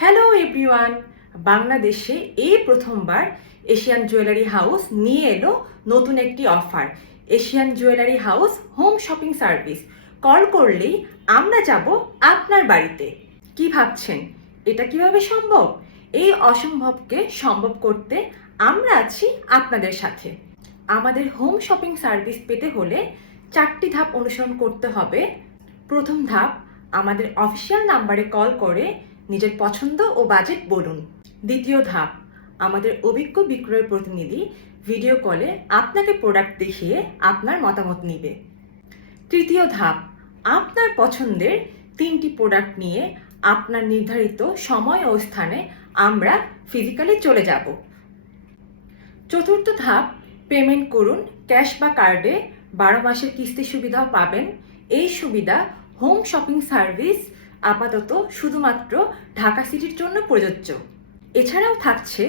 Hello everyone, বাংলাদেশে এই প্রথমবার এশিয়ান জুয়েলারি হাউস নিয়ে এলো নতুন একটি offer. Asian jewellery house home shopping service. Call করলেই আমরা যাব আপনার বাড়িতে। কি ভাবছেন, এটা কিভাবে সম্ভব? এই অসম্ভবকে সম্ভব করতে আমরা আছি আপনাদের সাথে। আমাদের হোম শপিং সার্ভিস পেতে হলে 4টি ধাপ অনুসরণ করতে হবে। প্রথম ধাপ, আমাদের অফিসিয়াল নাম্বারে কল করে নিজের পছন্দ ও বাজেট বলুন। দ্বিতীয় ধাপ, আমাদের অভিজ্ঞ বিক্রয় প্রতিনিধি ভিডিও কলে আপনাকে প্রোডাক্ট দেখিয়ে আপনার মতামত নিবে। তৃতীয় ধাপ, আপনার পছন্দের 3টি প্রোডাক্ট নিয়ে আপনার নির্ধারিত সময় ও স্থানে আমরা ফিজিক্যালি চলে যাব। চতুর্থ ধাপ, পেমেন্ট করুন ক্যাশ বা কার্ডে। 12 মাসের কিস্তি সুবিধাও পাবেন। এই সুবিধা হোম শপিং সার্ভিস আপাতত শুধুমাত্র ঢাকা সিটির জন্য প্রযোজ্য। এছাড়াও থাকছে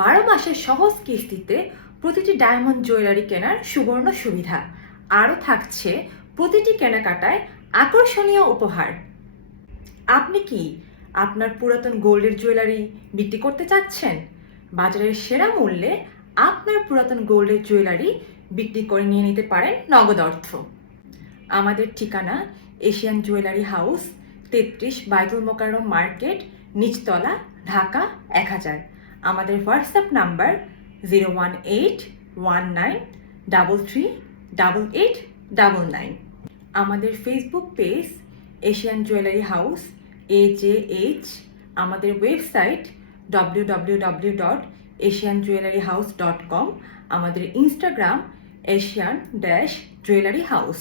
12 মাসের সহজ কিস্তিতে প্রতিটি ডায়মন্ড জুয়েলারি কেনার সুবর্ণ সুবিধা। আরও থাকছে প্রতিটি কেনাকাটায় আকর্ষণীয় উপহার। আপনি কি আপনার পুরাতন গোল্ডের জুয়েলারি বিক্রি করতে চাচ্ছেন? বাজারের সেরা মূল্যে আপনার পুরাতন গোল্ডের জুয়েলারি বিক্রি করে নিয়ে নিতে পারেন নগদ অর্থ। আমাদের ঠিকানা Asian jewellery house, 33 Baitul Mukarram market, নিচতলা, ঢাকা 1000। আমাদের হোয়াটসঅ্যাপ নাম্বার 01819338899। আমাদের Facebook page Asian jewellery house AJH। আমাদের ওয়েবসাইট www.asianjewelleryhouse.com। আমাদের ইনস্টাগ্রাম এশিয়ান-জুয়েলারি হাউস।